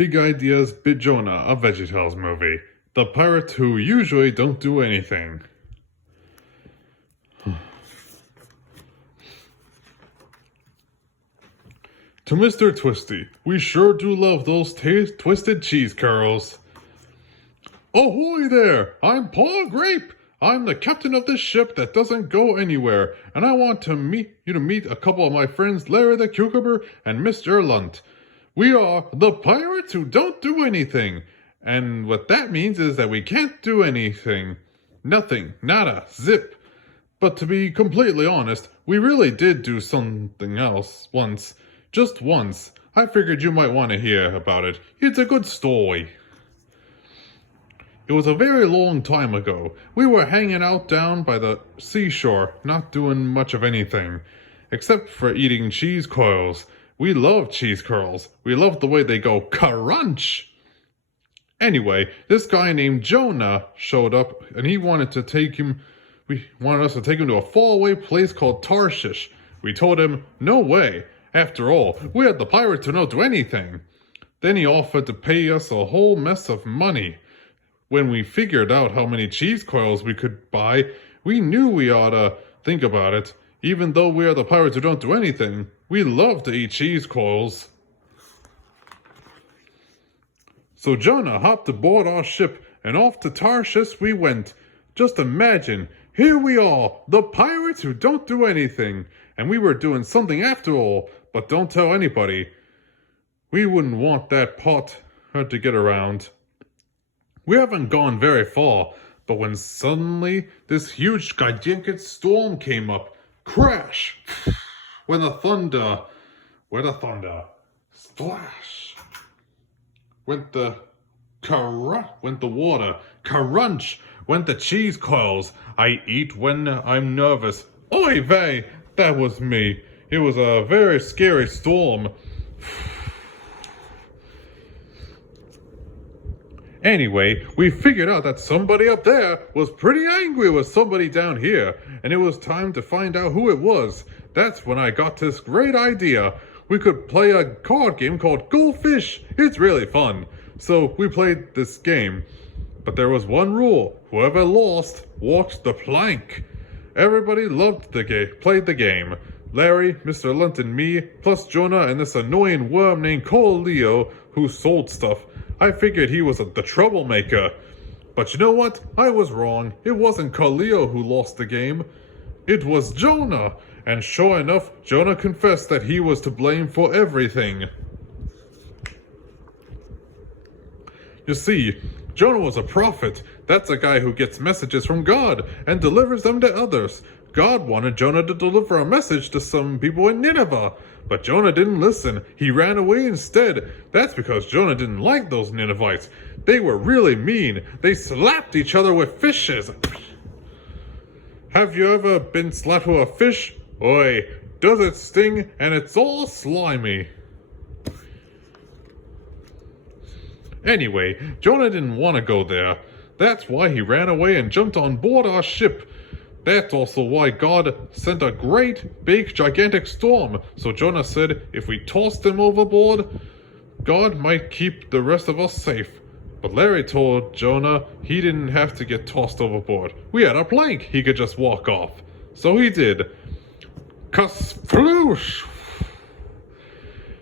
Big Ideas, Big Jonah, a Veggietales movie. The pirates who usually don't do anything. To Mr. Twisty, we sure do love those twisted cheese curls. Ahoy there! I'm Paul Grape! I'm the captain of this ship that doesn't go anywhere, and I want to meet a couple of my friends, Larry the Cucumber and Mr. Lunt. We are the pirates who don't do anything, and what that means is that we can't do anything. Nothing, nada, zip. But to be completely honest, we really did do something else once. Just once. I figured you might want to hear about it. It's a good story. It was a very long time ago. We were hanging out down by the seashore, not doing much of anything, except for eating cheese curls. We love cheese curls. We love the way they go crunch. Anyway, this guy named Jonah showed up, and we wanted us to take him to a faraway place called Tarshish. We told him, no way. After all, we're the pirates who don't do anything. Then he offered to pay us a whole mess of money. When we figured out how many cheese coils we could buy, we knew we ought to think about it. Even though we are the pirates who don't do anything, we love to eat cheese coils. So Jonah hopped aboard our ship, and off to Tarshish we went. Just imagine, here we are, the pirates who don't do anything. And we were doing something after all, but don't tell anybody. We wouldn't want that pot to get around. We haven't gone very far, but when suddenly this huge gigantic storm came up, crash! Where the thunder, splash! Went the water, crunch! Went the cheese coils. I eat when I'm nervous. Oy vey! That was me. It was a very scary storm. Anyway, we figured out that somebody up there was pretty angry with somebody down here, and it was time to find out who it was. That's when I got this great idea. We could play a card game called Goldfish. It's really fun. So we played this game. But there was one rule. Whoever lost walked the plank. Everybody played the game. Larry, Mr. Lunt, and me, plus Jonah and this annoying worm named Leo who sold stuff. I figured he was the troublemaker. But you know what? I was wrong. It wasn't Leo who lost the game. It was Jonah. And sure enough, Jonah confessed that he was to blame for everything. You see, Jonah was a prophet. That's a guy who gets messages from God and delivers them to others. God wanted Jonah to deliver a message to some people in Nineveh, but Jonah didn't listen. He ran away instead. That's because Jonah didn't like those Ninevites. They were really mean. They slapped each other with fishes. Have you ever been slapped with a fish? Oi, does it sting and it's all slimy. Anyway, Jonah didn't want to go there. That's why he ran away and jumped on board our ship. That's also why God sent a great, big, gigantic storm. So Jonah said if we tossed him overboard, God might keep the rest of us safe. But Larry told Jonah he didn't have to get tossed overboard. We had a plank. He could just walk off. So he did. Kasploosh!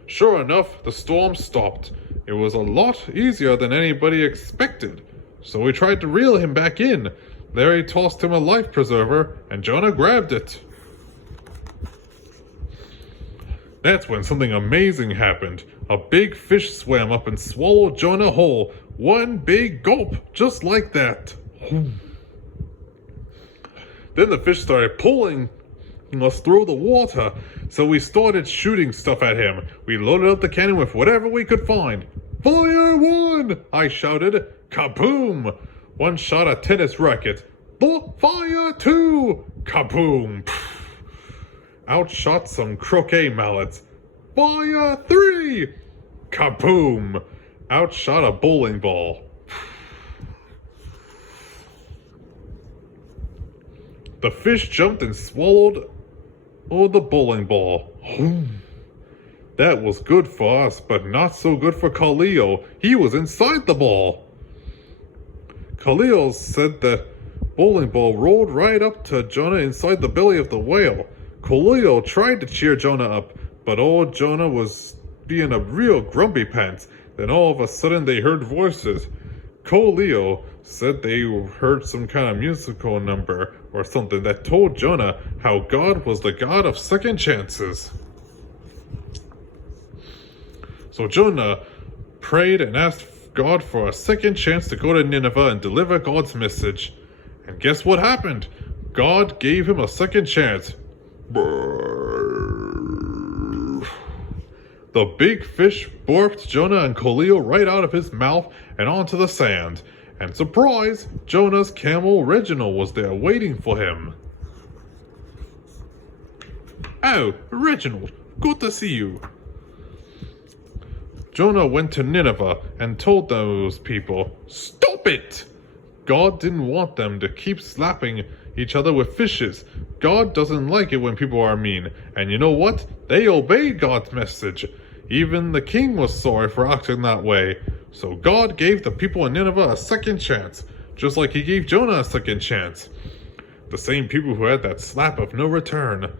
Sure enough, the storm stopped. It was a lot easier than anybody expected. So we tried to reel him back in. Larry tossed him a life preserver, and Jonah grabbed it. That's when something amazing happened. A big fish swam up and swallowed Jonah whole. One big gulp, just like that. Then the fish started pulling us through the water, so we started shooting stuff at him. We loaded up the cannon with whatever we could find. Fire one! I shouted. Kaboom! One shot a tennis racket. Fire two! Kaboom! Outshot some croquet mallets. Fire three! Kaboom! Outshot a bowling ball. The fish jumped and swallowed the bowling ball. That was good for us, but not so good for Khalil. He was inside the ball. Khalil said the bowling ball rolled right up to Jonah inside the belly of the whale. Khalil tried to cheer Jonah up, but old Jonah was being a real grumpy pants. Then all of a sudden they heard voices. Khalil said they heard some kind of musical number or something that told Jonah how God was the God of second chances. So Jonah prayed and asked God for a second chance to go to Nineveh and deliver God's message. And guess what happened? God gave him a second chance. The big fish borped Jonah and Khalil right out of his mouth and onto the sand. And surprise, Jonah's camel Reginald was there waiting for him. Oh, Reginald, good to see you. Jonah went to Nineveh and told those people, "Stop it!" God didn't want them to keep slapping each other with fishes. God doesn't like it when people are mean. And you know what? They obeyed God's message. Even the king was sorry for acting that way. So God gave the people in Nineveh a second chance, just like he gave Jonah a second chance. The same people who had that slap of no return.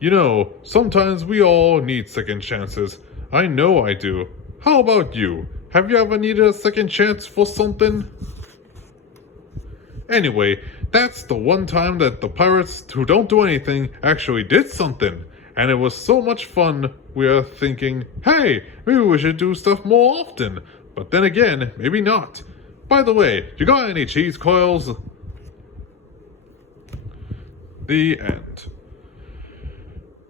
You know, sometimes we all need second chances. I know I do. How about you? Have you ever needed a second chance for something? Anyway, that's the one time that the pirates who don't do anything actually did something. And it was so much fun, we are thinking, hey, maybe we should do stuff more often. But then again, maybe not. By the way, you got any cheese coils? The end.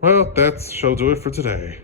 Well, that shall do it for today.